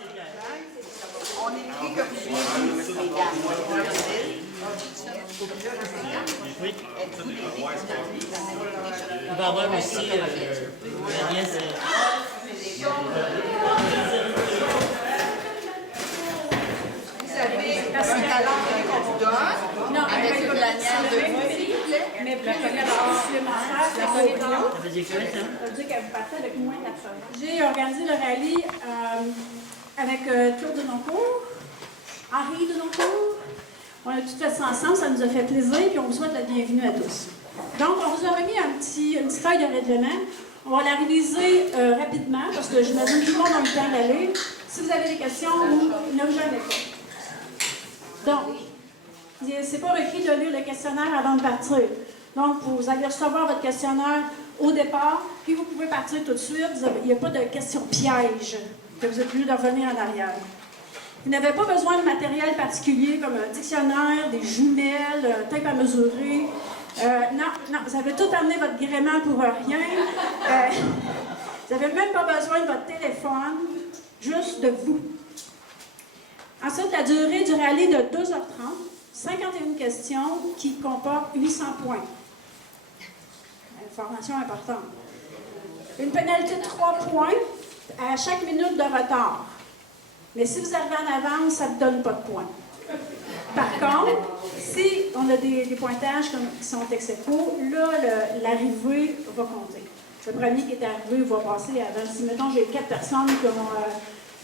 On écrit que vous suivez Oui. On va avoir aussi la nièce. Vous avez un calendrier qu'on vous donne. Non, avec une lanière de mais plus le calendrier supplémentaire, c'est Ça veut dire quoi, ça? Ça veut dire que vous partez avec moins de 80. J'ai organisé le rallye avec Claude Denoncourt, Henri Denoncourt. On a tout fait ça ensemble, ça nous a fait plaisir, puis on vous souhaite la bienvenue à tous. Donc, on vous a remis une petite feuille de règlement. On va la réviser rapidement, parce que j'imagine que tout le monde a eu le temps d'aller. Si vous avez des questions, ne vous gênez pas. Donc, c'est pas requis de lire le questionnaire avant de partir. Donc, vous allez recevoir votre questionnaire au départ, puis vous pouvez partir tout de suite. Il n'y a pas de questions pièges que vous êtes obligé de revenir en arrière. Vous n'avez pas besoin de matériel particulier comme un dictionnaire, des jumelles, un tape à mesurer. Non, vous avez tout amené votre gréement pour rien. Vous n'avez même pas besoin de votre téléphone, juste de vous. Ensuite, la durée du rallye de 2h30, 51 questions qui comportent 800 points. Information importante. Une pénalité de 3 points à chaque minute de retard. Mais si vous arrivez en avance, ça ne donne pas de points. Par contre, si on a des pointages qui sont ex aequo, là, l'arrivée va compter. Le premier qui est arrivé va passer avant. Si, mettons, j'ai 4 personnes qui ont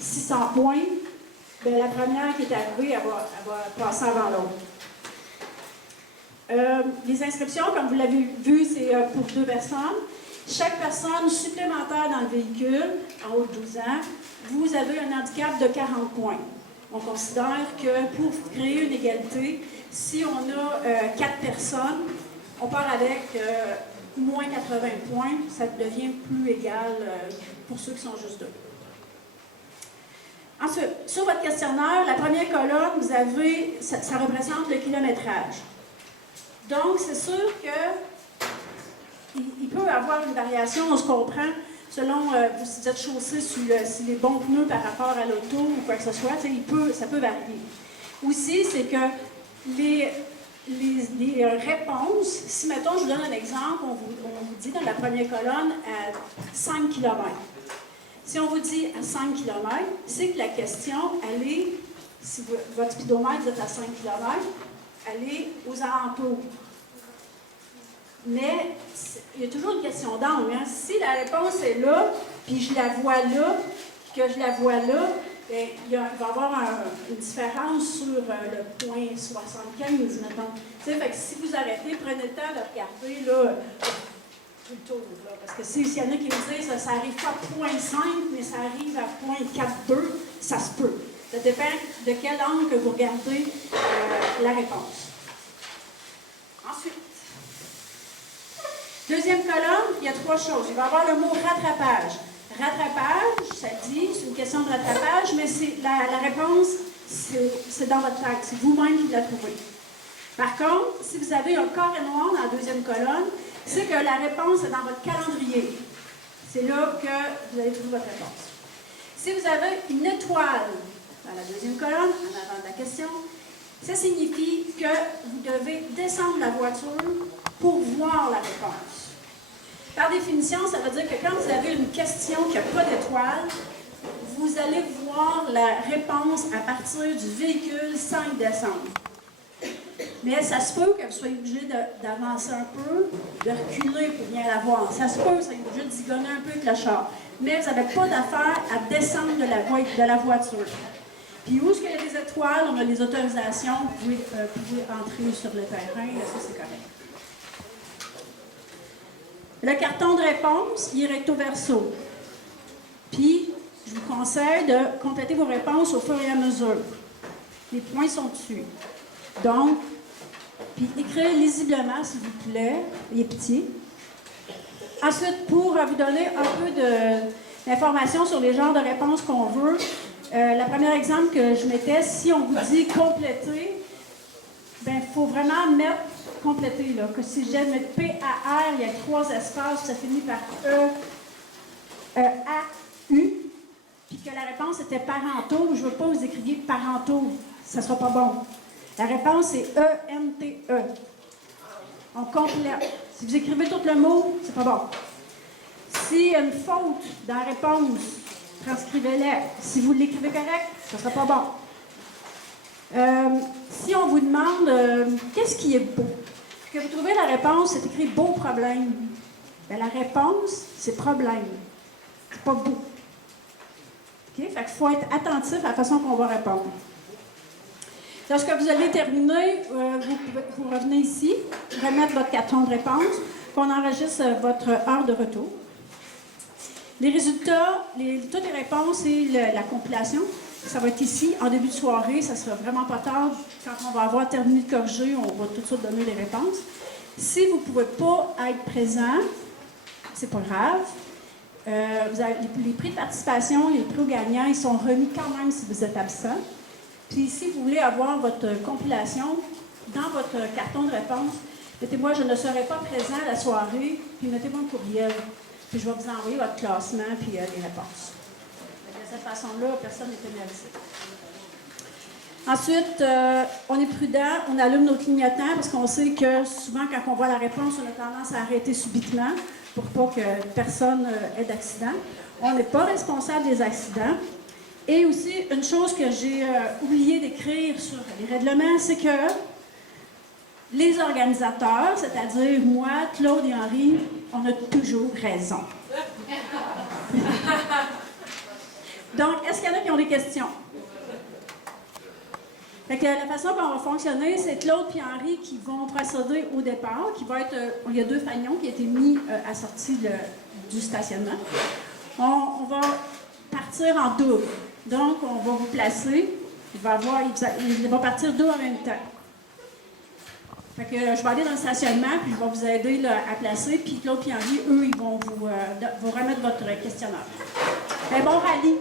600 points, bien, la première qui est arrivée, elle va passer avant l'autre. Les inscriptions, comme vous l'avez vu, c'est pour 2 personnes. Chaque personne supplémentaire dans le véhicule, en haut de 12 ans, vous avez un handicap de 40 points. On considère que pour créer une égalité, si on a 4 personnes, on part avec moins 80 points, ça devient plus égal pour ceux qui sont juste 2. Ensuite, sur votre questionnaire, la première colonne, vous avez, ça représente le kilométrage. Donc, c'est sûr qu'il peut y avoir une variation, on se comprend, selon si vous êtes chaussé sur les bons pneus par rapport à l'auto ou quoi que ce soit, ça peut varier. Aussi, c'est que les réponses, si, mettons, je vous donne un exemple, on vous dit dans la première colonne à 5 km. Si on vous dit à 5 km, c'est que la question, elle est, si votre speedomètre, vous êtes à 5 km, elle est aux alentours. Mais il y a toujours une question d'angle. Hein? Si la réponse est là, puis je la vois là, puis que je la vois là, bien, il va y avoir une différence sur le point 75, mettons. Fait que si vous arrêtez, prenez le temps de regarder là, plutôt. Là, parce que s'il y en a qui me disent ça n'arrive pas à 0.5, mais ça arrive à 0.42, ça se peut. Ça dépend de quel angle que vous regardez la réponse. Ensuite, deuxième colonne, il y a 3 choses. Il va y avoir le mot rattrapage. Rattrapage, ça dit, c'est une question de rattrapage, mais la réponse, c'est dans votre tête. C'est vous-même qui la trouvez. Par contre, si vous avez un carré noir dans la deuxième colonne, c'est que la réponse est dans votre calendrier. C'est là que vous allez trouver votre réponse. Si vous avez une étoile dans la deuxième colonne, en avant de la question, ça signifie que vous devez descendre la voiture pour voir la réponse. Par définition, ça veut dire que quand vous avez une question qui n'a pas d'étoile, vous allez voir la réponse à partir du véhicule sans y descendre. Mais ça se peut que vous soyez obligé d'avancer un peu, de reculer pour bien la voir. Ça se peut que vous soyez obligé de zigonner un peu avec le char. Mais vous n'avez pas d'affaire à descendre de la voiture. Puis où est-ce qu'il y a des étoiles, on a les autorisations, vous pouvez entrer sur le terrain, ça c'est correct. Le carton de réponse, il est recto verso. Puis, je vous conseille de compléter vos réponses au fur et à mesure. Les points sont dessus. Donc, puis écrire lisiblement, s'il vous plaît, ayez pitié. Ensuite, pour vous donner un peu d'informations sur les genres de réponses qu'on veut, le premier exemple que je mettais, si on vous dit compléter, bien, il faut vraiment mettre compléter, là. Que si je mets P-A-R, il y a 3 espaces, ça finit par E-A-U, puis que la réponse était parentaux. Je ne veux pas que vous écriviez parentaux. Ça ne sera pas bon. La réponse est E-N-T-E. On complète. Si vous écrivez tout le mot, c'est pas bon. S'il y a une faute dans la réponse, transcrivez-la. Si vous l'écrivez correct, ça ne sera pas bon. Si on vous demande qu'est-ce qui est beau, que vous trouvez la réponse, c'est écrit beau problème. Bien, la réponse, c'est problème. C'est pas beau. OK? Fait qu'il faut être attentif à la façon qu'on va répondre. Lorsque vous allez terminer, vous revenez ici, remettre votre carton de réponse, qu'on enregistre votre heure de retour. Les résultats, toutes les réponses et la compilation, ça va être ici, en début de soirée. Ça ne sera vraiment pas tard. Quand on va avoir terminé de corriger, on va tout de suite donner les réponses. Si vous ne pouvez pas être présent, c'est pas grave. Vous avez les prix de participation, les prix aux gagnants, ils sont remis quand même si vous êtes absent. Puis si vous voulez avoir votre compilation dans votre carton de réponse, mettez-moi, je ne serai pas présent à la soirée, puis mettez-moi un courriel. Puis je vais vous envoyer votre classement puis les réponses. De cette façon-là, personne n'est pénalisé. Ensuite, on est prudent, on allume nos clignotants parce qu'on sait que souvent, quand on voit la réponse, on a tendance à arrêter subitement pour pas que personne ait d'accident. On n'est pas responsable des accidents. Et aussi, une chose que j'ai oublié d'écrire sur les règlements, c'est que les organisateurs, c'est-à-dire moi, Claude et Henri, on a toujours raison. Donc, est-ce qu'il y en a qui ont des questions? Fait que la façon dont on va fonctionner, c'est Claude et Henri qui vont procéder au départ, qui va être, il y a 2 fanions qui ont été mis à la sortie du stationnement. On va partir en double. Donc, on va vous placer. Il va partir 2 en même temps. Fait que je vais aller dans le stationnement, puis je vais vous aider là, à placer. Puis Claude et Henri, eux, ils vont vous remettre votre questionnaire. Un bon rallye!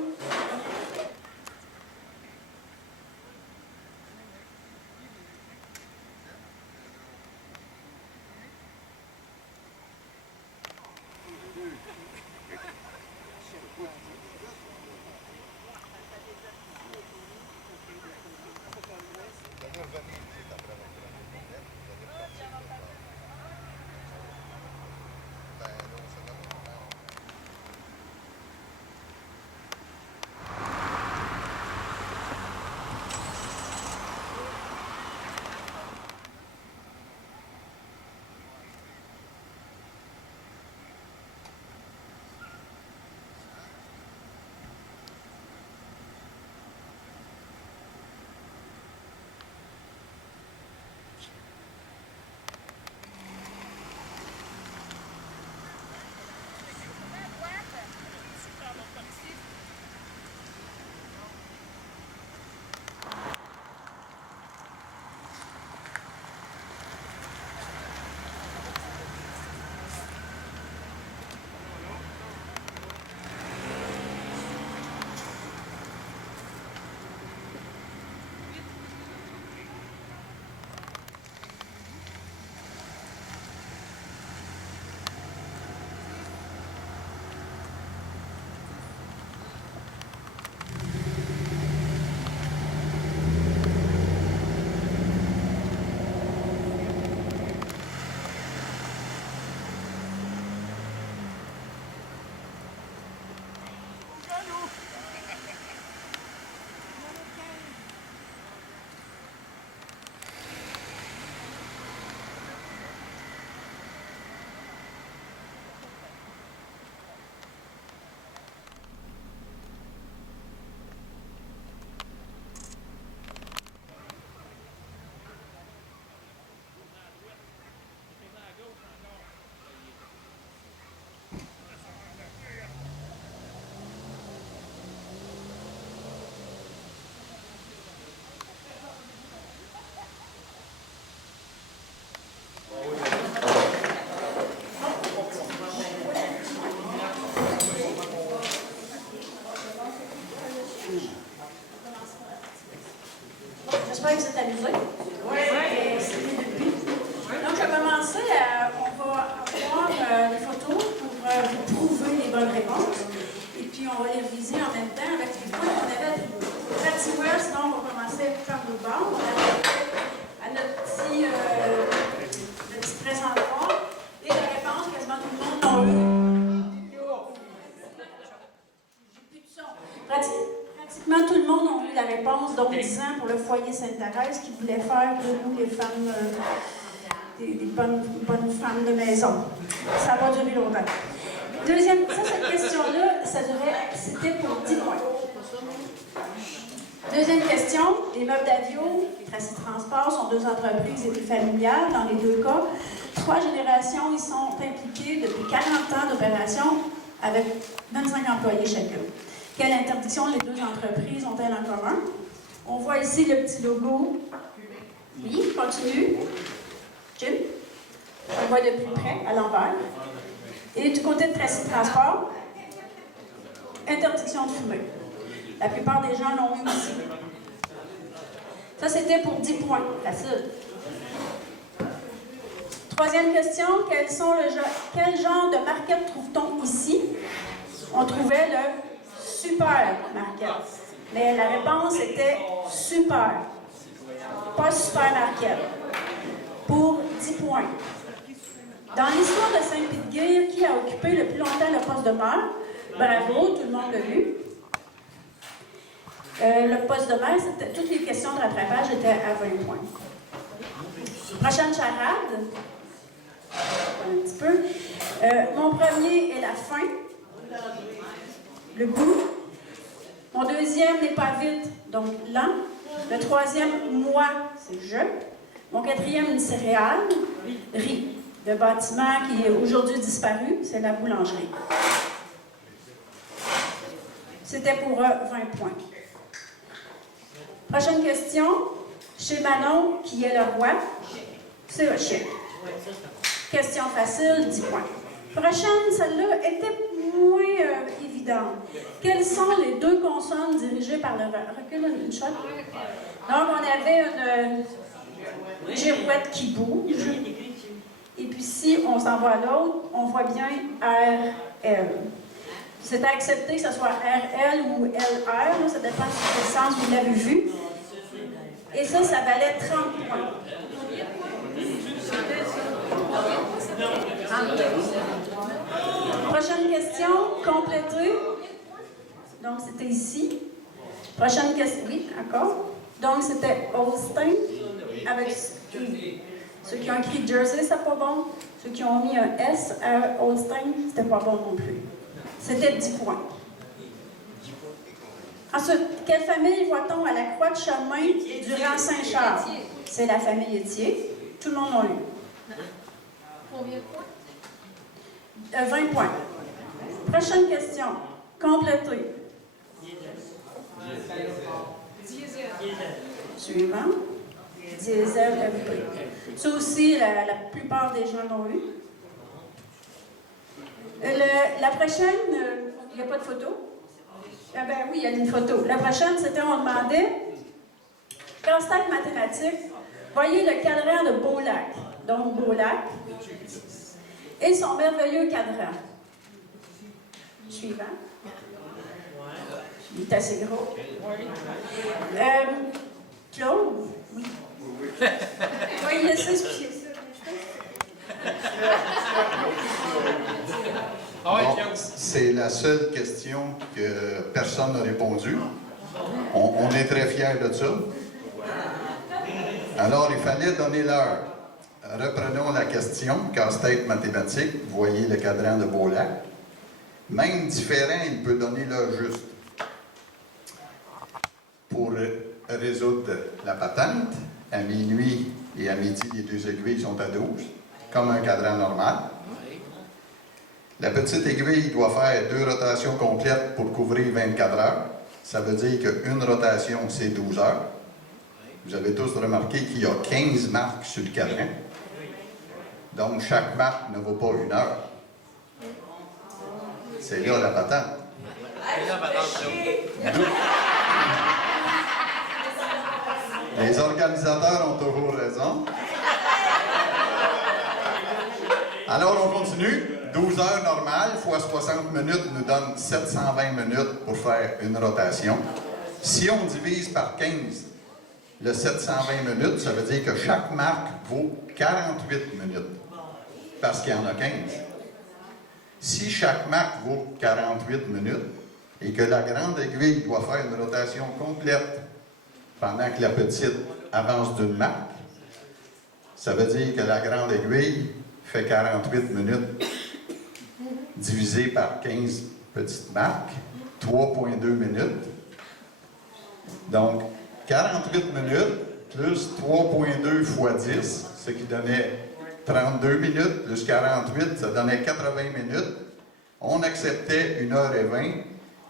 J'espère que vous êtes amusés. Oui. Donc, je vais commencer. On va avoir les photos pour vous prouver les bonnes réponses. Et puis, on va les réviser en même temps avec suivante. On a fait à notre petit présentoir. Et la réponse, quasiment tout le monde l'a eu. J'ai plus de son. Pratiquement tout le monde a eu la réponse, dont 10 ans pour le foyer Sainte-Thérèse qui voulait faire de nous les femmes, des bonnes femmes de maison. Ça n'a pas duré longtemps. Deuxième, cette question-là, c'était pour 10 points. Deuxième question, les meubles d'Avio, Tracy Transport sont 2 entreprises et plus familiales dans les 2 cas. 3 générations, ils sont impliqués depuis 40 ans d'opération avec 25 employés chacun. Quelle interdiction les 2 entreprises ont-elles en commun? On voit ici le petit logo. Oui, continue. Jim? On le voit de plus près, à l'envers. Et du côté de Tracy Transport, interdiction de fumer. La plupart des gens l'ont eu aussi. Ça, c'était pour 10 points. Facile. Troisième question, quel genre de market trouve-t-on ici? On trouvait le supermarket. Mais la réponse était super. Pas supermarket. Pour 10 points. Dans l'histoire de Saint-Pédguire, qui a occupé le plus longtemps le poste de maire? Bravo, tout le monde l'a vu. Le poste de maire, toutes les questions de rattrapage étaient à 20 points. Prochaine charade. Un petit peu. Mon premier est la fin. Le goût. Mon deuxième n'est pas vite, donc lent. Le troisième, moi, c'est je. Mon quatrième, une céréale, riz. Le bâtiment qui est aujourd'hui disparu, c'est la boulangerie. C'était pour 20 points. Prochaine question. Chez Manon, qui est le roi, c'est le chien. Question facile, 10 points. Prochaine, celle-là était moins évidente. Quelles sont les 2 consonnes dirigées par le... Recule une shot. Donc, on avait une girouette qui bouge. Et puis, si on s'en va à l'autre, on voit bien RL. C'est à accepter que ce soit RL ou LR. Ça dépend de quel sens vous l'avez vu. Et ça valait 30 points. Prochaine question, complétée. Donc, c'était ici. Prochaine question, oui, encore. Donc, c'était Holstein avec ceux qui ont écrit Jersey, c'est pas bon. Ceux qui ont mis un S à Holstein, c'était pas bon non plus. C'était 10 points. Ensuite, quelle famille voit-on à la Croix de Chemin durant Saint-Charles? C'est la famille Etier. Tout le monde l'a eu. Combien de points? 20 points. Prochaine question. Complétée. Diesel. Suivant. Diesel FP. Ça aussi, la plupart des gens l'ont eu. La prochaine, il n'y a pas de photo. Ah ben oui, il y a une photo. La prochaine, c'était, on demandait, casse-tête mathématique, voyez le cadran de Beaulac. Donc, Beaulac. Et son merveilleux cadran. Suivant. Il est assez gros. Claude? Oui. Oui, il laisse expliquer ça. Bon, c'est la seule question que personne n'a répondu. On est très fiers de ça. Alors, il fallait donner l'heure. Reprenons la question, casse-tête mathématique, vous voyez le cadran de Beaulac. Même différent, il peut donner l'heure juste. Pour résoudre la patente, à minuit et à midi, les 2 aiguilles sont à 12, comme un cadran normal. La petite aiguille doit faire 2 rotations complètes pour couvrir 24 heures. Ça veut dire qu'une rotation, c'est 12 heures. Vous avez tous remarqué qu'il y a 15 marques sur le cadran. Donc, chaque marque ne vaut pas 1 heure. C'est là la patente. Les organisateurs ont toujours raison. Alors, on continue. 12 heures normales fois 60 minutes nous donne 720 minutes pour faire une rotation. Si on divise par 15 le 720 minutes, ça veut dire que chaque marque vaut 48 minutes, parce qu'il y en a 15. Si chaque marque vaut 48 minutes et que la grande aiguille doit faire une rotation complète pendant que la petite avance d'une marque, ça veut dire que la grande aiguille fait 48 minutes divisé par 15 petites marques, 3,2 minutes. Donc, 48 minutes plus 3,2 fois 10, ce qui donnait 32 minutes, plus 48, ça donnait 80 minutes. On acceptait 1h20,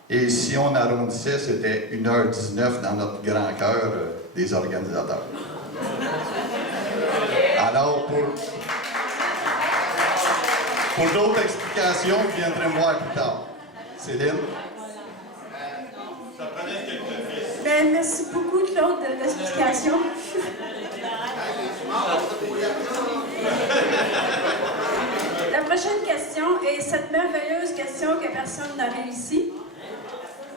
et si on arrondissait, c'était 1h19 dans notre grand cœur des organisateurs. Alors, pour d'autres explications, vous viendrez me voir plus tard. Céline? Ben, merci beaucoup, Claude, de l'explication. La prochaine question est cette merveilleuse question que personne n'a réussi.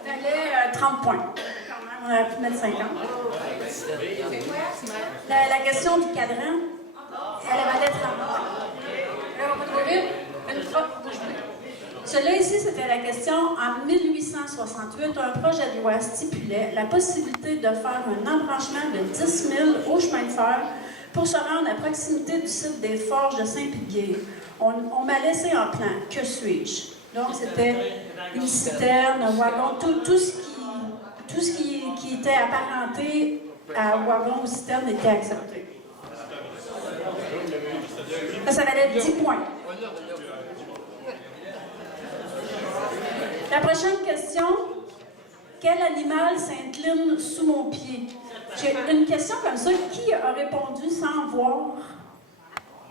Elle est 30 points. Quand même, on aurait pu mettre 50. La question du cadran, elle valait 30 points. Là, on va trouver une fois pour jouer. Celui-là ici, c'était la question. En 1868, un projet de loi stipulait la possibilité de faire un embranchement de 10 000 au chemin de fer pour se rendre à proximité du site des Forges de Saint-Piguet. On m'a laissé en plan. Que suis-je? Donc, c'était une citerne, un wagon, tout ce qui était apparenté à wagon ou citerne était accepté. Ça valait 10 points. La prochaine question. Quel animal s'incline sous mon pied? J'ai une question comme ça. Qui a répondu sans voir?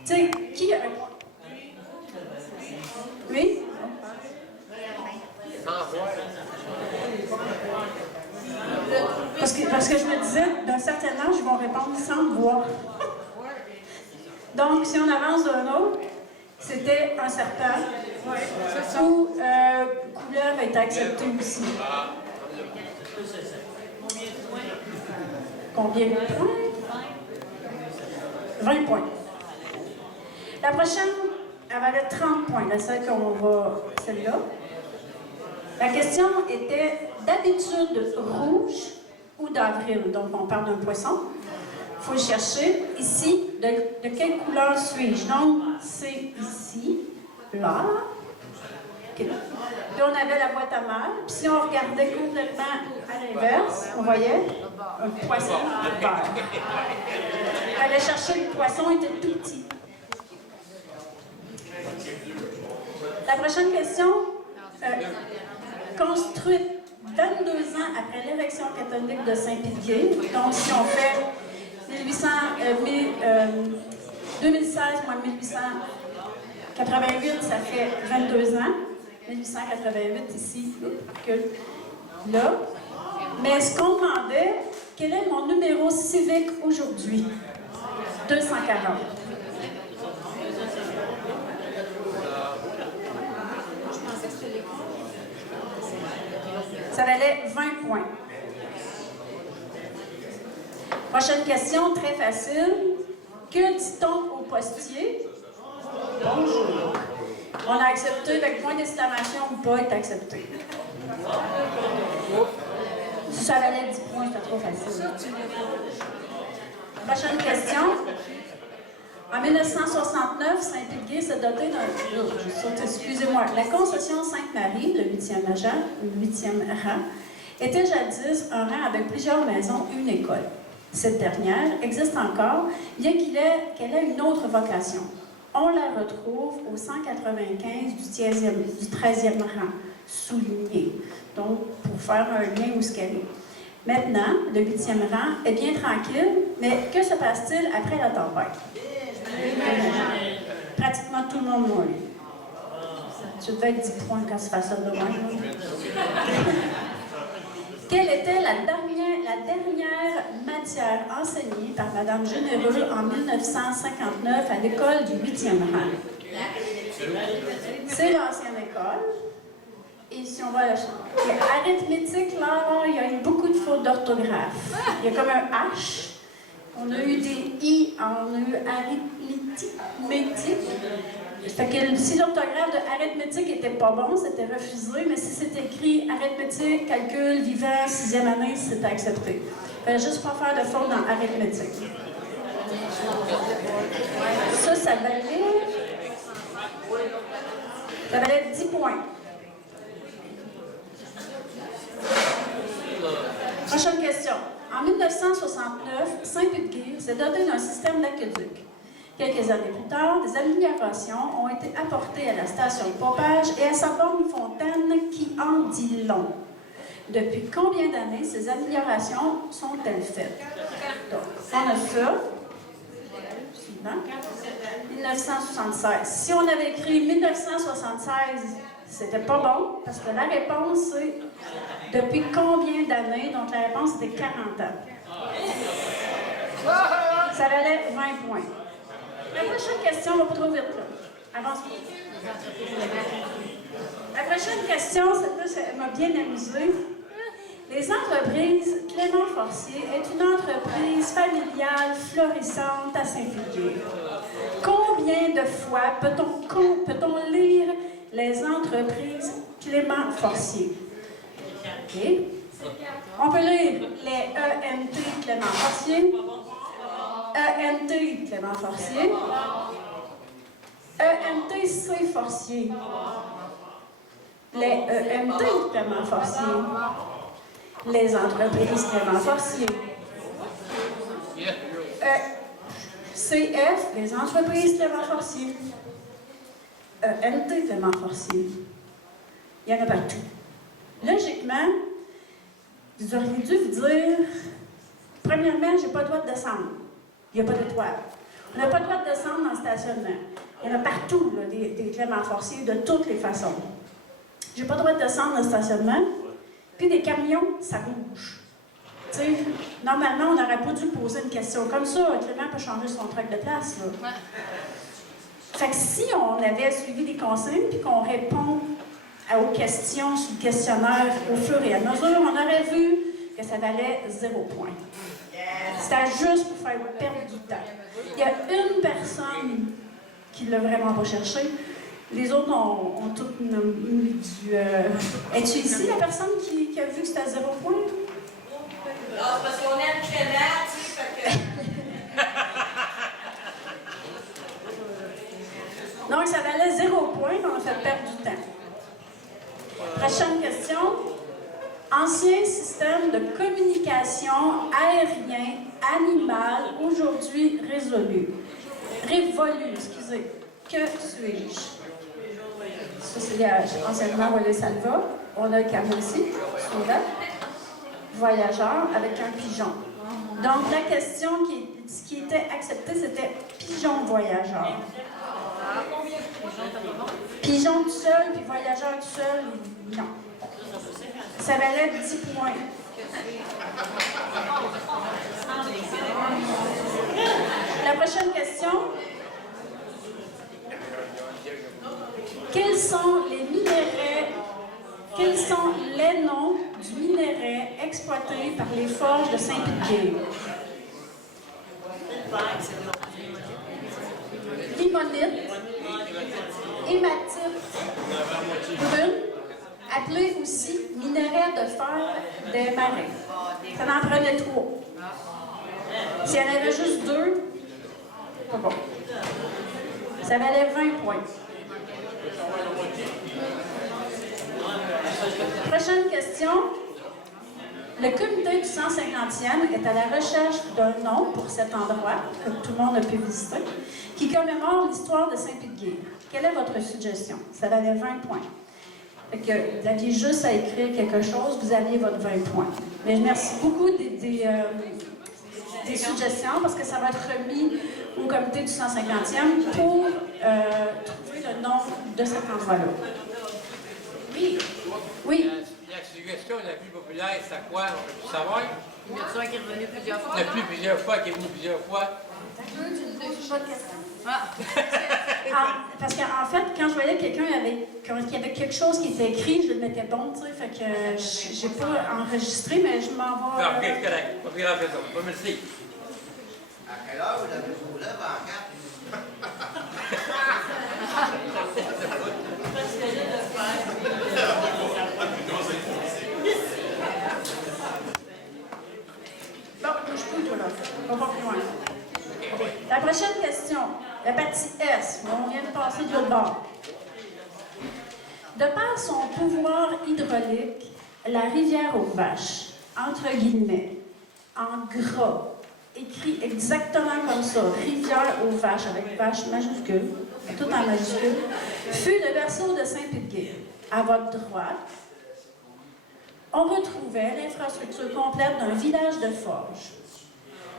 Tu sais, qui a répondu? Oui? Parce que je me disais, d'un certain âge, ils vont répondre sans me voir. Donc, si on avance d'un autre, c'était un serpent. Ou couleuvre est accepté aussi. Combien de points? 20 points. La prochaine, elle valait 30 points, celle-là. La question était d'habitude rouge ou d'avril. Donc, on parle d'un poisson. Il faut chercher ici de quelle couleur suis-je. Donc, c'est ici, là. Okay. Puis on avait la boîte à mal. Puis si on regardait complètement à l'inverse, on voyait un poisson vert. Aller chercher le poisson, il était tout petit. La prochaine question, construite 22 ans après l'érection catholique de Saint-Piguet. Donc, si on fait 2016 moins 1888, ça fait 22 ans. 1888 ici, que là. Mais ce qu'on demandait, quel est mon numéro civique aujourd'hui? 240. Ça valait 20 points. Prochaine question, très facile. Que dit-on au postier? Bonjour. On a accepté, le point d'exclamation ou pas est accepté. Si ça valait 10 points, c'était trop facile. Prochaine question. En 1969, Saint-Piguet s'est doté d'un... Excusez-moi. La concession Sainte-Marie, le 8e rang, était jadis un rang avec plusieurs maisons et une école. Cette dernière existe encore, bien qu'elle ait une autre vocation. On la retrouve au 195 du 13e rang, souligné. Donc, pour faire un lien où ce qu'elle est. Maintenant, le 8e rang est bien tranquille, mais que se passe-t-il après la tempête? Pratiquement tout le monde mourut. Tu devais être 10 points quand tu fais ça de même. Quelle était la dernière matière enseignée par Mme Généreux en 1959 à l'école du 8e rang? C'est l'ancienne école. Et si on va à la arithmétique, là, il y a eu beaucoup de fautes d'orthographe. Il y a comme un H. On a eu des I, on a eu arithmétique. Fait que si l'orthographe de arithmétique était pas bon, c'était refusé, mais si c'était écrit arithmétique, calcul, vivant, 6e année, c'était accepté. Fait juste pas faire de faute dans arithmétique. Ça valait 10 points. Prochaine question. En 1969, Saint-Pudguir s'est doté d'un système d'aqueduc. Quelques années plus tard, des améliorations ont été apportées à la station de pompage et à sa borne fontaine qui en dit long. Depuis combien d'années ces améliorations sont-elles faites? Donc, on a ça. Suivant. 1976. Si on avait écrit 1976, c'était pas bon, parce que la réponse, c'est depuis combien d'années? Donc, la réponse, c'était 40 ans. Ça valait 20 points. La prochaine question, on va pas trop vite, là. Avance. La prochaine question, celle-là, elle m'a bien amusée. Les entreprises Clément Forcier est une entreprise familiale florissante à Saint-Pudguir. Combien de fois peut-on lire les entreprises Clément Forcier? OK. On peut lire les ENT Clément Forcier, ENT Clément Forcier, ENTC Forcier, les ENT Clément Forcier, les entreprises Clément Forcier, CF, les entreprises Clément Forcier, ENT Clément Forcier. Il y en a partout. Logiquement, vous auriez dû vous dire, premièrement, je n'ai pas le droit de descendre. Il n'y a pas d'étoile. On n'a pas le droit de descendre dans le stationnement. Il y en a partout, là, des Clément Forcier, de toutes les façons. Je n'ai pas le droit de descendre dans le stationnement. Puis des camions, ça bouge. Tu sais, normalement, on n'aurait pas dû poser une question comme ça. Clément peut changer son truc de place, là. Fait que si on avait suivi les consignes puis qu'on répond aux questions sur le questionnaire au fur et à mesure, on aurait vu que ça valait 0 point. C'était juste pour faire perdre du temps. Il y a une personne qui ne l'a vraiment pas cherché. Les autres ont toutes mis du... Es-tu ici, la personne qui a vu que c'était 0 point? Non, c'est parce qu'on aime Clément, tu sais, fait que... Donc, ça valait 0 point, on a fait perdre du temps. Prochaine question. Ancien système de communication aérien, animal, aujourd'hui résolu. Révolu, excusez. Que suis-je? Ça, c'est anciennement Wallis Salva. On a le camion ici, celui-là. Voyageur avec un pigeon. Donc, la question qui était acceptée, c'était pigeon voyageur. Pigeon tout seul, puis voyageur tout seul, non. Ça valait 10 points. La prochaine question. Quels sont les noms du minerai exploité par les forges de Saint-Pudguir? Limonite, hématite brune, appelé aussi minerai de fer des marais. Ça en prenait 3. S'il y en avait juste 2, pas bon. Ça valait 20 points. Prochaine question. Le comité du 150e est à la recherche d'un nom pour cet endroit, que tout le monde a pu visiter, qui commémore l'histoire de Saint-Pudguir. Quelle est votre suggestion? Ça valait 20 points. Fait que vous aviez juste à écrire quelque chose, vous aviez votre 20 points. Mais je remercie beaucoup des suggestions parce que ça va être remis au comité du 150e pour trouver le nom de cet endroit-là. Oui. Oui. La suggestion la plus populaire, c'est quoi? On peut savoir? Il y a un qui est revenu plusieurs fois. La plus plusieurs fois, qui est venu plusieurs fois. Parce qu'en fait, quand je voyais quelqu'un qui avait quelque chose qui était écrit, je le mettais bon, tu sais, fait que j'ai pas enregistré, mais je m'en vais... Non, ok, c'est correct. Pas plus grave que ça. Merci. quelle heure vous avez posé avant 4? Bon, je peux, toi, là. On va plus loin. La prochaine question, la partie S, on vient de passer de l'autre bord. De par son pouvoir hydraulique, la rivière aux vaches, entre guillemets, en gras, écrit exactement comme ça, rivière aux vaches, avec vache majuscule, tout en majuscule, fut le verso de Saint-Pédguy. À votre droite, on retrouvait l'infrastructure complète d'un village de forge.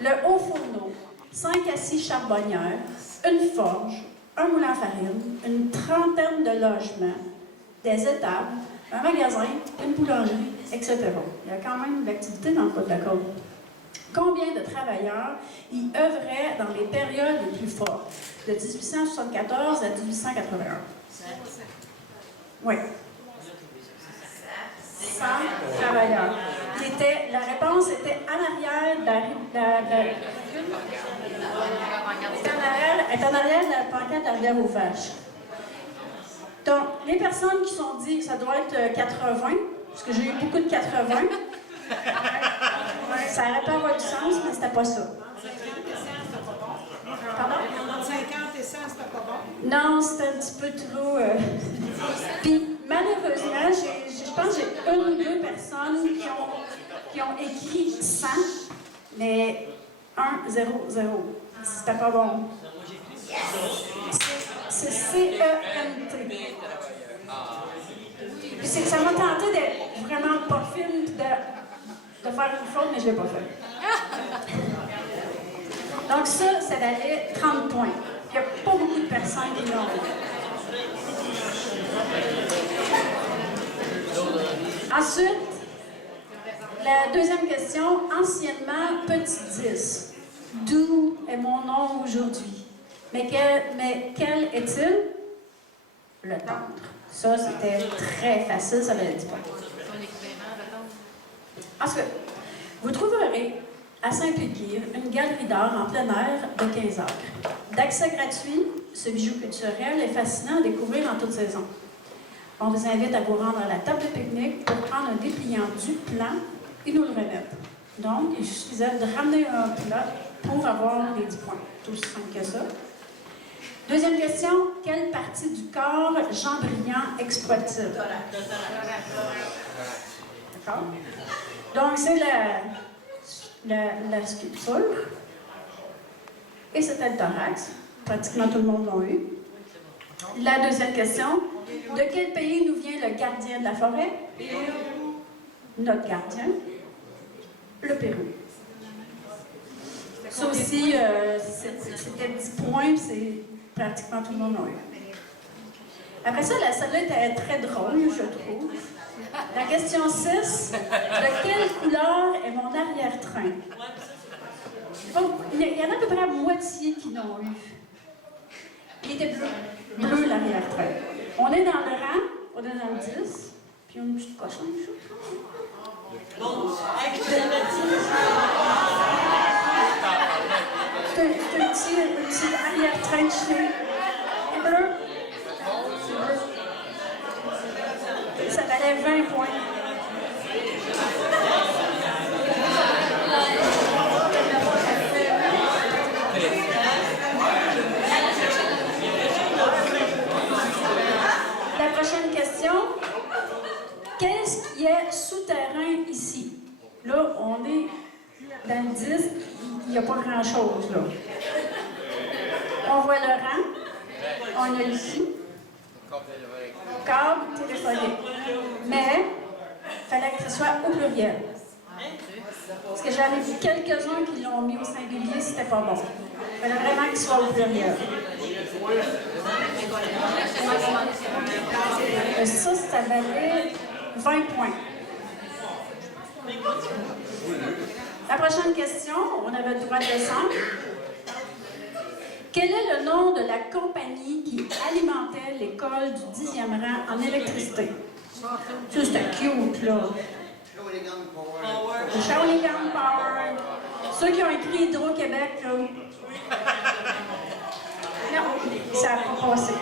Le haut fourneau, 5 à 6 charbonnières, une forge, un moulin à farine, une trentaine de logements, des étables, un magasin, une boulangerie, etc. Il y a quand même de l'activité dans le Côte-de-Côte. Combien de travailleurs y œuvraient dans les périodes les plus fortes, de 1874 à 1881? Oui. 100 travailleurs. La réponse était en arrière de la pancarte de la rivière aux vaches. Donc, les personnes qui sont dit que ça doit être 80, parce que j'ai eu beaucoup de 80, ça n'aurait pas avoir du sens, mais c'était pas ça. Pardon? Entre 50 et 100, c'était pas bon? Non, c'était un petit peu trop... Puis, malheureusement, je pense que j'ai une ou deux personnes qui ont écrit 100, mais 1, 0, 0. C'était pas bon. C'est C-E-N-T. Puis ça m'a tenté d'être vraiment pas fine de faire une faute, mais je ne l'ai pas fait. Donc ça valait 30 points. Il n'y a pas beaucoup de personnes qui l'ont fait. Ensuite, la deuxième question, anciennement Petit 10. D'où est mon nom aujourd'hui? Mais quel est-il? Le tendre. Ça, c'était très facile, ça valait 10 points. Ensuite, vous trouverez à Saint-Pédguy une galerie d'art en plein air de 15 acres. D'accès gratuit, ce bijou culturel est fascinant à découvrir en toute saison. On vous invite à vous rendre à la table de pique-nique pour prendre un dépliant du plan et nous le remettre. Donc, il suffisait de ramener un plat pour avoir les 10 points. Tout aussi simple que ça. Deuxième question, quelle partie du corps Jean Briand exploite-t-il? D'accord? Donc, c'est la sculpture. Et c'était le thorax. Pratiquement tout le monde l'a eu. La deuxième question, de quel pays nous vient le gardien de la forêt? Notre gardien, le Pérou. Ça aussi, c'était 10 points, c'est pratiquement tout le monde l'a eu. Après ça, celle-là était très drôle, je trouve. La question 6, de quelle couleur est mon arrière-train? Il y en a à peu près la moitié qui l'ont eu. Il était bleu. Bleu, l'arrière-train. On est dans le rang, on est dans le 10, puis une petite cochonne. C'est un petit arrière-train de cheveux. Et bleu. Ça valait 20 points. La prochaine question. Qu'est-ce qui est souterrain ici? Là, on est dans le 10, il n'y a pas grand-chose, là. On voit le rang. On a ici. Câble téléphonique. Mais, il fallait que ce soit au pluriel. Parce que j'en ai vu quelques-uns qui l'ont mis au singulier, c'était pas bon. Il fallait vraiment qu'il soit au pluriel. Ça valait 20 points. La prochaine question, on avait le droit de descendre. Quel est le nom de la compagnie qui alimentait l'école du 10e rang en électricité? Ça, c'était cute, là. Shawinigan Power. Ceux qui ont écrit Hydro-Québec, là. Non, ça n'a pas passé.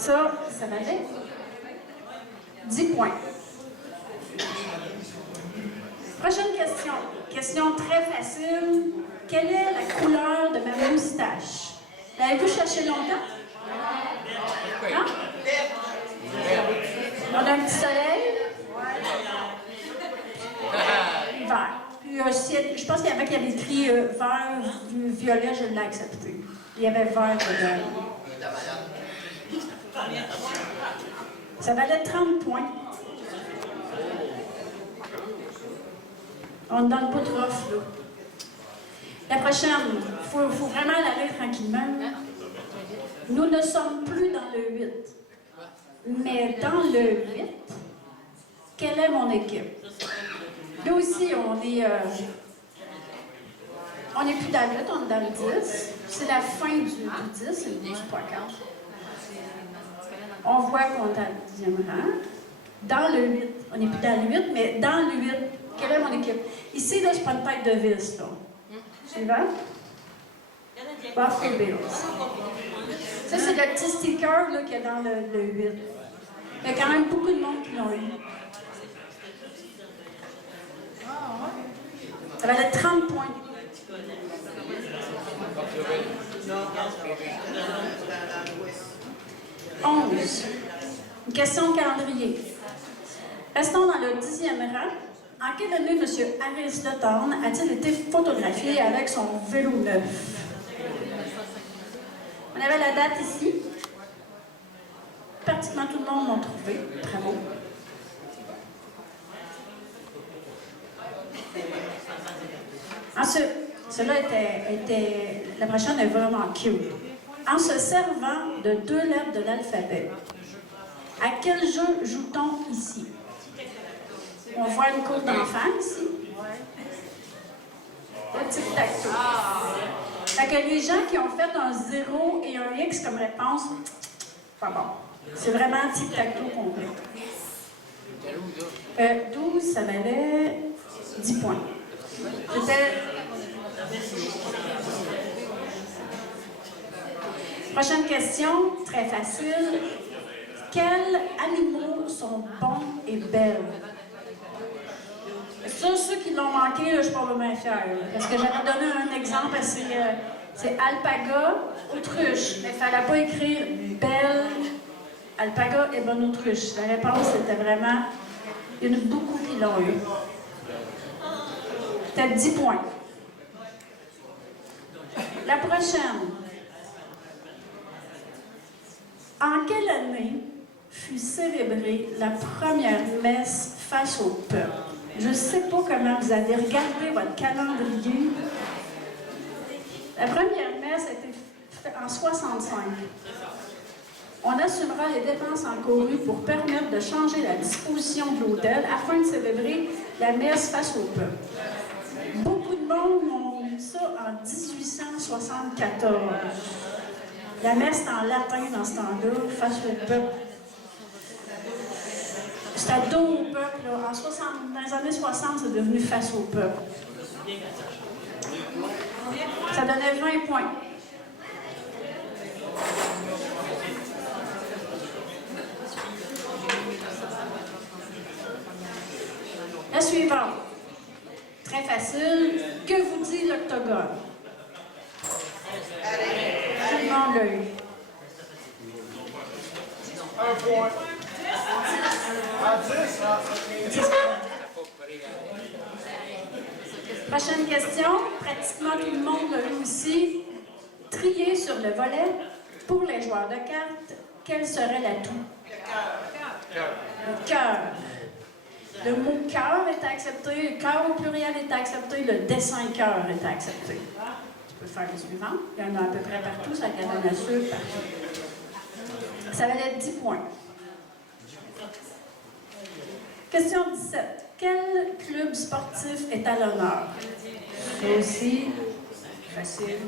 Ça valait 10 points. Prochaine question. Question très facile. Quelle est la couleur de ma moustache? L'avez-vous cherché longtemps? Hein? On a un petit soleil? Vert. Puis je pense qu'il y avait écrit vert, violet, je l'ai accepté. Il y avait vert dedans. Ça valait 30 points. On ne donne pas trop, là. La prochaine, il faut vraiment l'aller tranquillement. Nous ne sommes plus dans le 8. Mais dans le 8, quelle est mon équipe? Là aussi, on est plus dans le 8, on est dans le 10. C'est la fin du 10, c'est le 10.4. On voit qu'on est à le 10e rang. Dans le 8, on n'est plus dans le 8, mais dans le 8, quelle est mon équipe? Ici, là, je prends une tête de vis, là. Suivant. Buffalo Bills. Ça, c'est le petit sticker là, qu'il y a dans le 8. Il y a quand même beaucoup de monde qui l'ont eu. Ça valait 30 points. Une question de calendrier. Restons dans le 10e rang. En quelle année M. Harris de Thorne a-t-il été photographié avec son vélo neuf? On avait la date ici. Pratiquement tout le monde l'a trouvé. Bravo. Ensuite, cela était. La prochaine est vraiment cute. En se servant de 2 lettres de l'alphabet, à quel jeu joue-t-on ici? On voit une cour d'enfants ici. Le tic-tac-toe. Fait que les gens qui ont fait un 0 et un X comme réponse, pas bon. C'est vraiment tic-tac-toe complet. 12, ça valait 10 points. C'était... Prochaine question, très facile. Quels animaux sont bons et belles? Ça, ceux qui l'ont manqué, là, je ne suis pas vraiment fière. Parce que j'avais donné un exemple, c'est alpaga, autruche. Mais il ne fallait pas écrire belle, alpaga et bonne autruche. La réponse, c'était vraiment... Il y en a beaucoup qui l'ont eu. C'était 10 points. La prochaine. En quelle année fut célébrée la première messe face au peuple? Je ne sais pas comment vous avez regardé votre calendrier. La première messe a été faite en 65. On assumera les dépenses encourues pour permettre de changer la disposition de l'autel afin de célébrer la messe face au peuple. Beaucoup de monde ont eu ça en 1874. La messe est en latin dans ce temps-là, face au peuple. C'était dos au peuple. Là. Dans les années 60, c'est devenu face au peuple. Ça donnait 20 points. La suivante. Très facile. Que vous dit l'octogone? Tout le monde l'a eu. 1 point. À 10, Prochaine question. Pratiquement tout le monde l'a eu aussi. Trier sur le volet. Pour les joueurs de cartes, quel serait l'atout? Le cœur. Le mot cœur est accepté, le cœur au pluriel est accepté, le dessin cœur est accepté. Tu peux faire le suivant. Il y en a à peu près partout, ça cadre à suivre partout. Ça valait 10 points. Question 17. Quel club sportif est à l'honneur? Ça aussi, facile.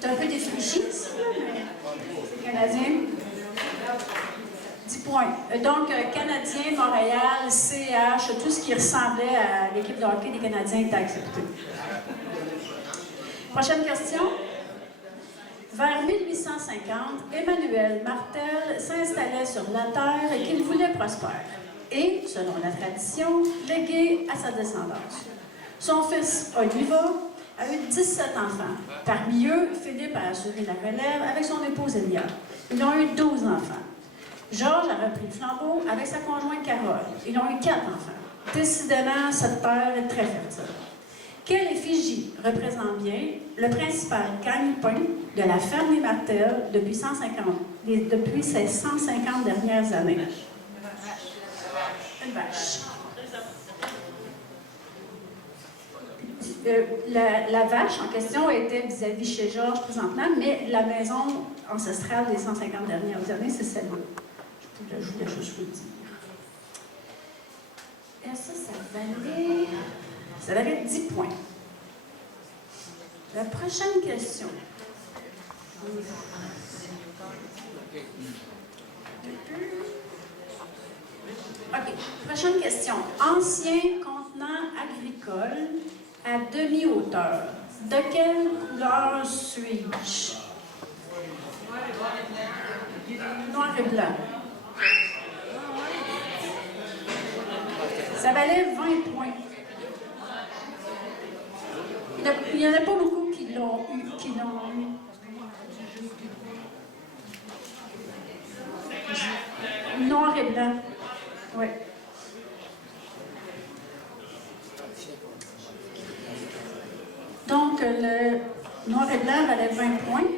C'est un peu défriché, ça, mais c'est canadien. 10 points. Donc, Canadien, Montréal, CH, tout ce qui ressemblait à l'équipe de hockey des Canadiens est accepté. Prochaine question. Vers 1850, Emmanuel Martel s'installait sur la terre qu'il voulait prospère et, selon la tradition, léguer à sa descendance. Son fils, Oliva, a eu 17 enfants. Parmi eux, Philippe a assuré la relève avec son épouse Elia. Ils ont eu 12 enfants. Georges a repris le flambeau avec sa conjointe Carole. Ils ont eu 4 enfants. Décidément, cette terre est très fertile. Quelle effigie représente bien le principal gagne-pain de la ferme des Martel depuis ces 150 dernières années? Une vache. La vache en question était vis-à-vis chez Georges présentement, mais la maison ancestrale des 150 dernières années, c'est celle-là. Je voulais juste vous le dire. Et ça valait 10 points. La prochaine question. OK. Prochaine question. Ancien contenant agricole à demi-hauteur. De quelle couleur suis-je? Noir et blanc. Ça valait 20 points. Il n'y en a pas beaucoup qui l'ont eu. Noir et blanc. Oui. Donc, le noir et blanc valait 20 points.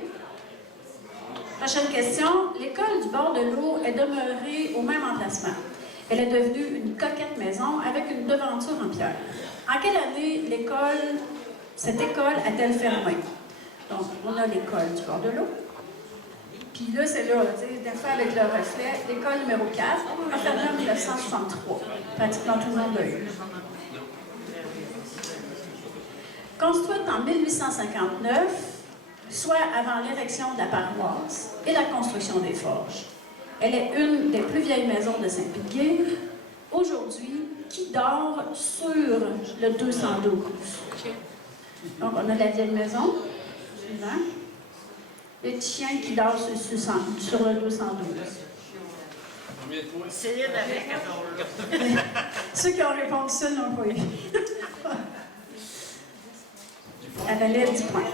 Prochaine question. L'école du bord de l'eau est demeurée au même emplacement. Elle est devenue une coquette maison avec une devanture en pierre. En quelle année cette école a-t-elle fermé? Donc, on a l'école du bord de l'eau. Puis là, c'est là, tu sais, des fois avec le reflet, l'école numéro 4 a fermé en 1963. Pratiquement tout le monde l'a eu. Construite en 1859, soit avant l'érection de la paroisse et la construction des forges. Elle est une des plus vieilles maisons de Saint-Piguet. Aujourd'hui, qui dort sur le 212? Donc, on a la vieille maison, suivant. Le chien qui dort sur le 212. Céline avec 14. Ceux qui ont répondu ça n'ont pas eu. Elle valait 10 points.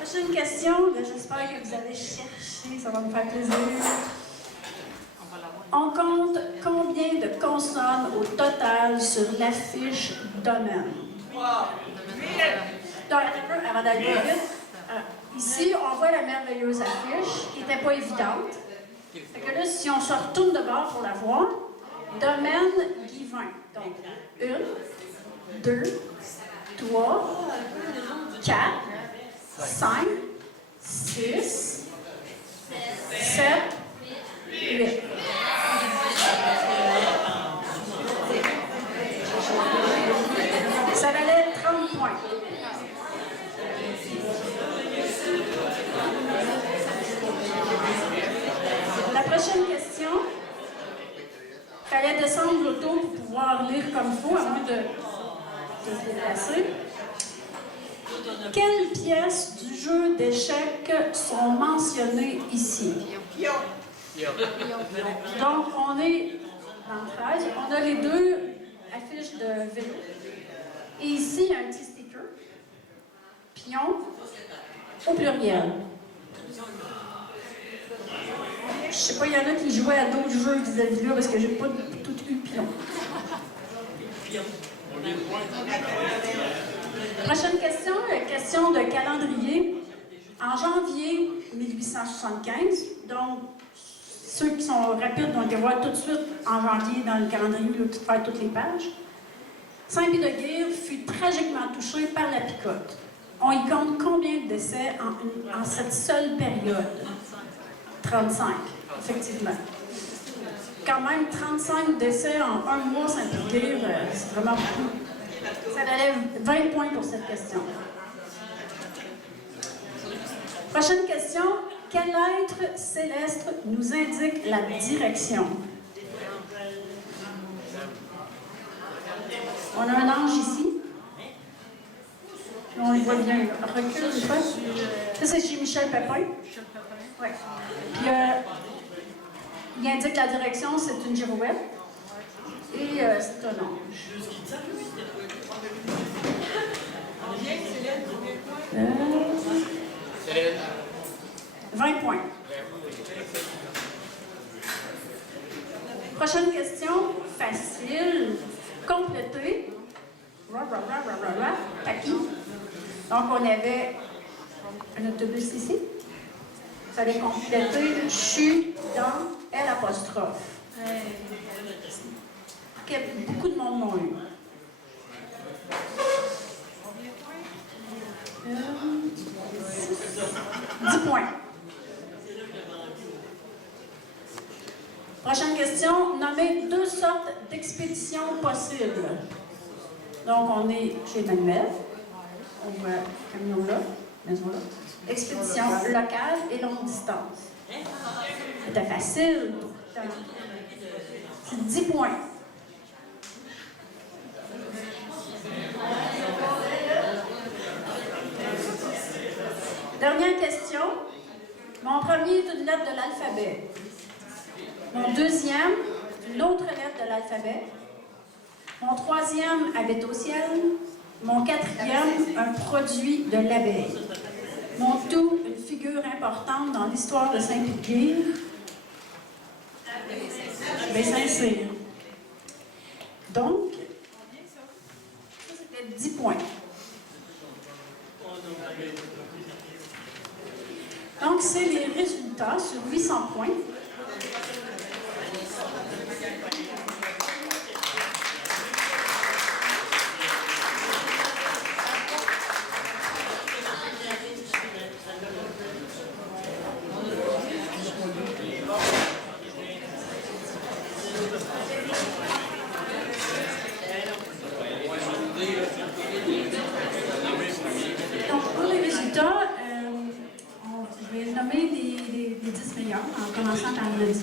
Prochaine question. J'espère que vous avez cherché. Ça va me faire plaisir. On compte combien de consonnes au total sur l'affiche domaine? Donc, avant d'aller plus vite, ici, on voit la merveilleuse affiche qui n'était pas évidente. Fait que là, si on se retourne de bord pour la voir, domaine Guivin. Donc, 1, 2, 3, 4, 5, 6, 7, 8. Ça valait 30 points. La prochaine question, il fallait descendre l'auto pour pouvoir lire comme il faut, à moins de se déplacer. Quelles pièces du jeu d'échecs sont mentionnées ici? Donc, on est dans 13. On a les deux affiches de vélo. Et ici, il y a un petit sticker. Pion au pluriel. Je sais pas, il y en a qui jouaient à d'autres jeux vis-à-vis là parce que j'ai pas tout eu pion. Prochaine question, la question de calendrier. En janvier 1875, donc ceux qui sont rapides vont les voir tout de suite en janvier dans le calendrier, là, faire toutes les pages. Saint-Pédiguire fut tragiquement touché par la picote. On y compte combien de décès en cette seule période? 35, effectivement. Quand même, 35 décès en un mois, Saint-Pédiguire, c'est vraiment beaucoup. Ça valait 20 points pour cette question. Prochaine question. Quel être céleste nous indique la direction? On a un ange ici. On le voit bien. Recule une fois. Ça, c'est chez Michel Pépin. Ouais. Puis, il indique la direction, c'est une girouette. Et c'est un ange. Célène. 20 points. Prochaine question, facile. Complétez. Taki. Donc, on avait un autobus ici. Il fallait compléter « je suis dans L'». Beaucoup de monde l'ont eu. 10 points. Prochaine question. Nommez 2 sortes d'expéditions possibles. Donc, on est chez Emmanuel. On voit le camion là, maison là. Expédition locale et longue distance. C'était facile. C'est 10 points. Dernière question. Mon premier est une lettre de l'alphabet. Mon deuxième, une autre lettre de l'alphabet. Mon troisième habite au ciel. Mon quatrième, un produit de l'abeille. Mon tout, une figure importante dans l'histoire de Saint-Péguire. Saint-Cyr. Donc, ça c'était 10 points. Donc, c'est les résultats sur 800 points. Donc, pour les résultats, je vais nommer les 10 meilleurs en commençant par le 10.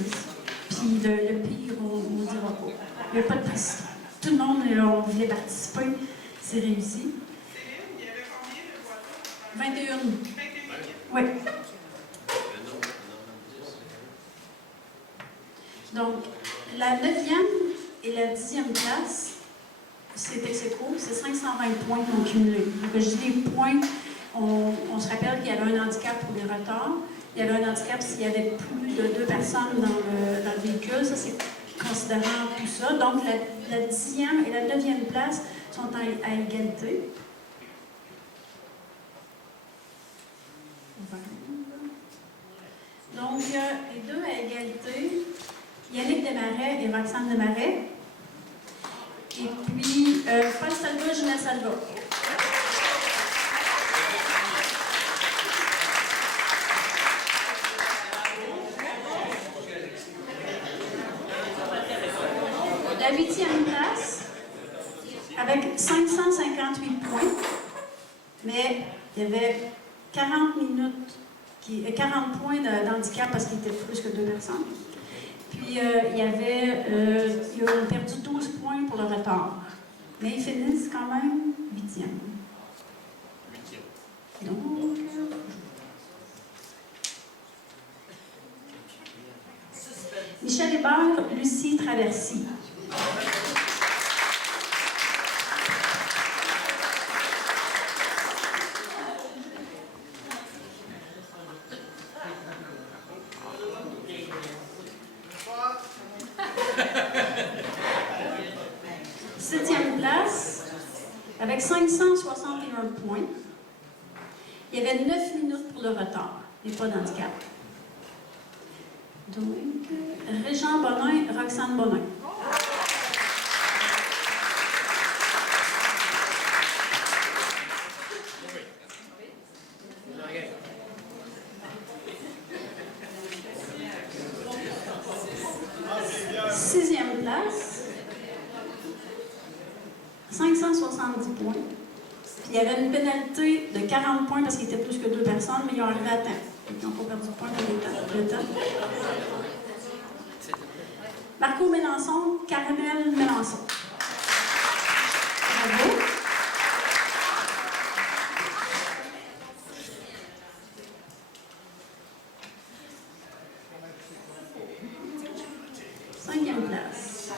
Puis le pire, on ne dira pas. Il n'y a pas de précision. Tout le monde on voulait participer. C'est réussi. Céline, il y avait combien de voitures? 21. Oui. Donc, la 9e et la 10e place, c'est ex-aequo, c'est 520 points qu'on a cumulés. Donc, je dis les points, on se rappelle qu'il y avait un handicap pour les retards. Il y avait un handicap s'il y avait plus de 2 personnes dans le véhicule. Ça, c'est considérant tout ça. Donc, la 10e et la 9e place sont à égalité. Donc, les deux à égalité, Yannick Desmarais et Roxane Desmarais. Et puis, Paul Salva, Ginette Salva. La 8e place, avec 558 points, mais il y avait 40 minutes, 40 points d'handicap parce qu'il était plus que 2 personnes. Puis, ils ont perdu 12 points pour le retard. Mais ils finissent quand même 8e. Donc, Michel Hébert, Lucie Traversy. Septième place, avec 561 points. Il y avait 9 minutes pour le retard et pas d'handicap. Donc, Régent Bonin, Roxane Bonin. Sixième place, 570 points. Puis il y avait une pénalité de 40 points parce qu'il était plus que 2 personnes, mais ils ont arrivé à temps. Ils n'ont pas perdu de point dans le temps. Marco Mélenchon, Caramel Mélenchon. Bravo. Cinquième place.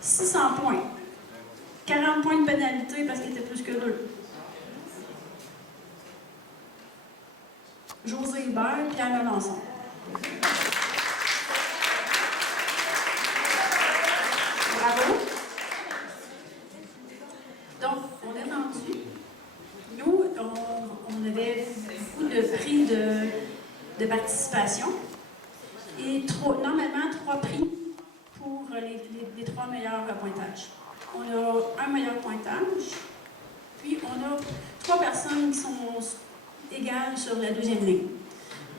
600 points. 40 points de pénalité parce qu'il était plus que 2. José Hubert, Pierre Melançon. Bravo. Donc, on est rendu. Nous, on avait beaucoup de prix de participation et normalement 3 prix pour les 3 meilleurs pointages. On a un meilleur pointage, puis on a 3 personnes qui sont égales sur la deuxième ligne.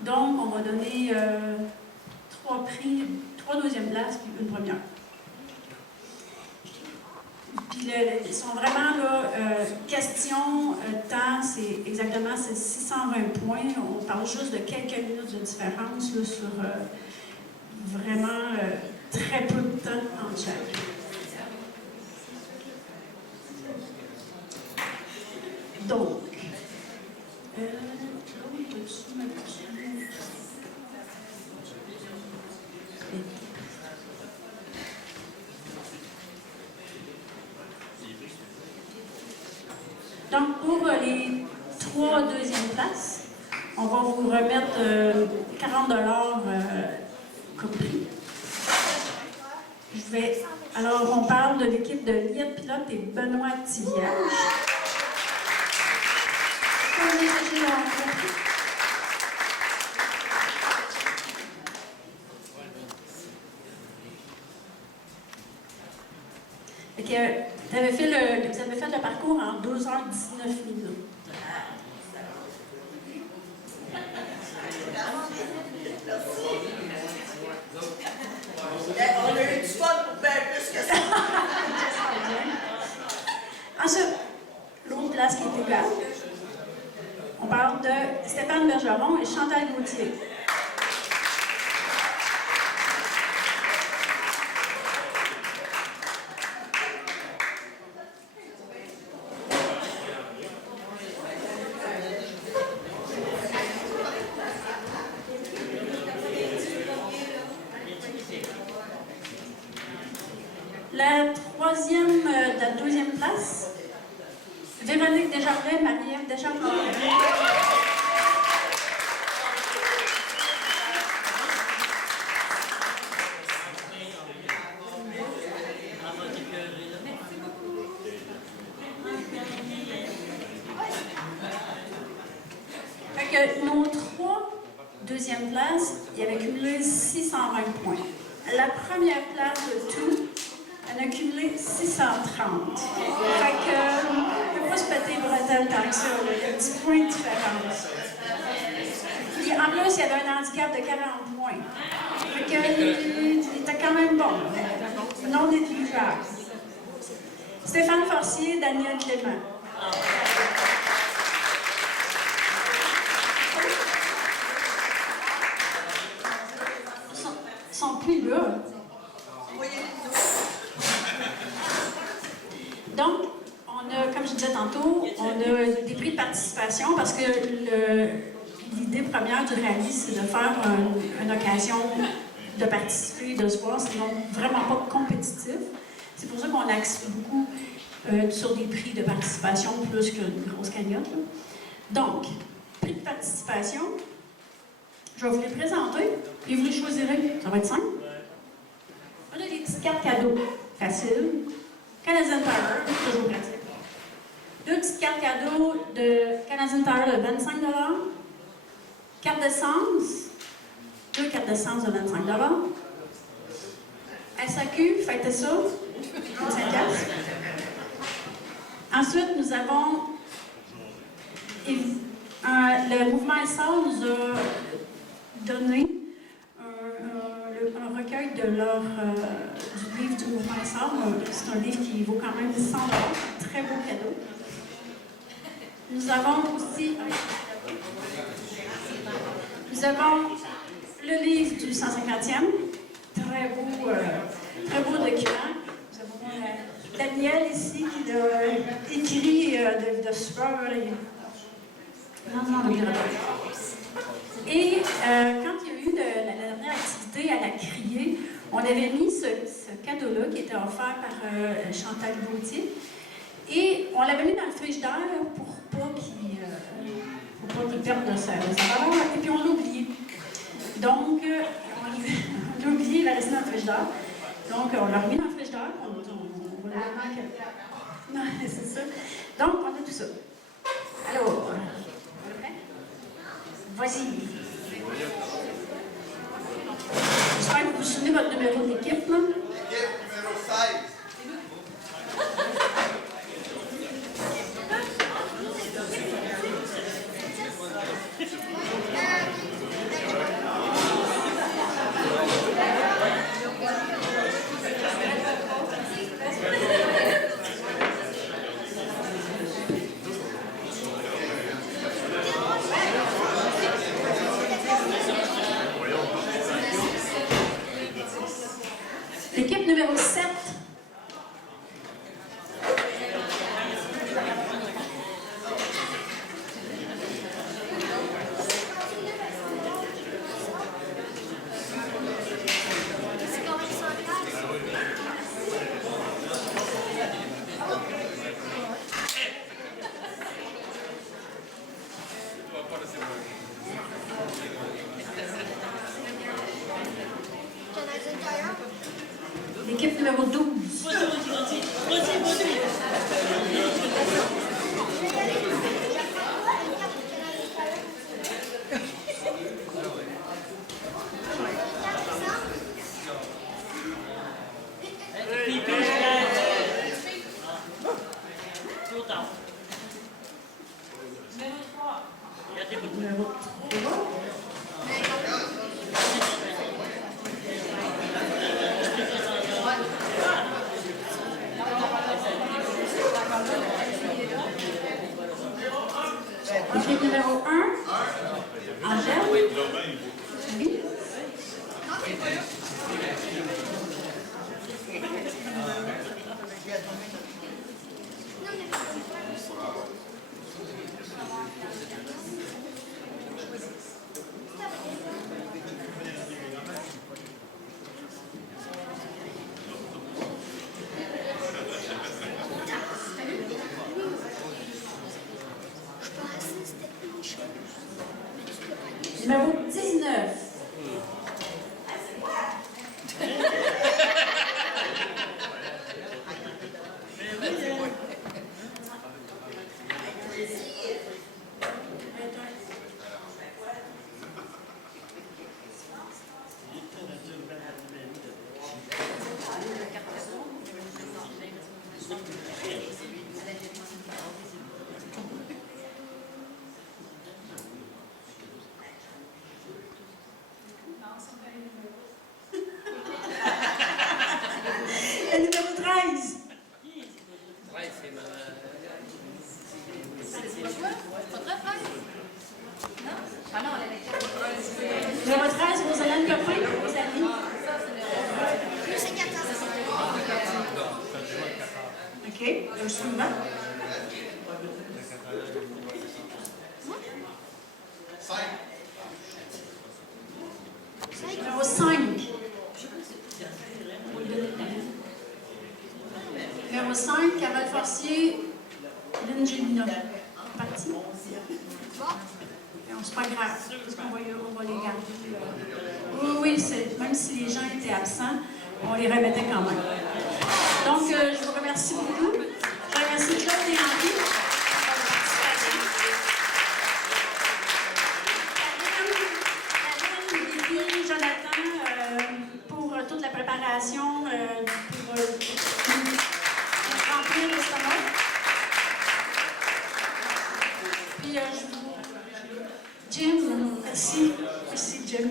Donc, on va donner 3 prix, 3 deuxièmes places, puis une première. Puis ils sont vraiment là, question, temps, c'est exactement 620 points. On parle juste de quelques minutes de différence là, sur vraiment très peu de temps entre chaque. Donc, pour les 3 deuxièmes places, on va vous remettre 40 $ comme prix. Alors, on parle de l'équipe de Liette Pilote et Benoît Thiviage. Vous avez fait le parcours en 2h19 minutes. On a eu du fun pour faire plus que ça. Ensuite, l'autre place qui est égale. On parle de Stéphane Bergeron et Chantal Gauthier. La deuxième place, Véronique Desjardins, Marie-Ève Desjardins. Fait que nos 3 deuxièmes places, il avait cumulé 620 points. La première place de tout, elle a cumulé 630. Fait que, on ne peut pas se péter les bretelles tant que ça. Il y a 10 points de différence. Puis en plus, il y avait un handicap de 40 points. Fait que, il était quand même bon. Non négligeable. Stéphane Forcier, Daniel Clément. Ils sont plus là. Donc, comme je disais tantôt, on a des prix de participation parce que l'idée première du rallye, c'est de faire une occasion de participer, de se voir. C'est donc vraiment pas compétitif. C'est pour ça qu'on axe beaucoup sur des prix de participation plus qu'une grosse cagnotte. Donc, prix de participation, je vais vous les présenter et vous les choisirez. Ça va être simple. On a des petites cartes cadeaux faciles. Canadian Tire, toujours pratique. 2 petites cartes cadeaux de Canadian Tire de 25 $. Carte d'essence, 2 cartes d'essence de 25 $. SAQ, fêtez ça, 25 $. Ensuite, nous avons le mouvement SR nous a donné un recueil de du livre du mouvement SR. C'est un livre qui vaut quand même 100 $. Très beau cadeau. Nous avons aussi le livre du 150e, très beau document. Nous avons Daniel ici qui l'a écrit de super. Non, et quand il y a eu la dernière activité à la criée, on avait mis ce cadeau-là qui était offert par Chantal Gauthier. Et on l'avait mis dans le frigidaire pour pas qu'il perde de sa valeur. Et puis on l'a oublié. Donc, on l'a oublié, il va rester dans le frigidaire. Donc, on l'a remis dans le frigidaire. On l'a remis. Non, c'est ça. Donc, on a tout ça. Alors, vas-y. J'espère que vous vous souvenez de votre numéro d'équipe, là. Équipe numéro 16. L'équipe numéro 7. L'équipe numéro 12. Numéro 3. Équipe numéro 1. Angèle. Oui. Numéro 19. Le numéro 13. 13, c'est ma... Numéro 13, Rosalène Coffin, vos amis. OK, le suivant. 5. Numéro 5. Numéro 5, Carole Forcier, Lynn Gélina. Parti. C'est pas grave, parce qu'on va les garder. Oui, même si les gens étaient absents, on les remettait quand même. Donc, je vous remercie beaucoup. Je remercie Claude et Henri. Karine, Lily, Jonathan, pour toute la préparation, pour remplir l'estomac. Puis, Jim, merci. Merci, Jim.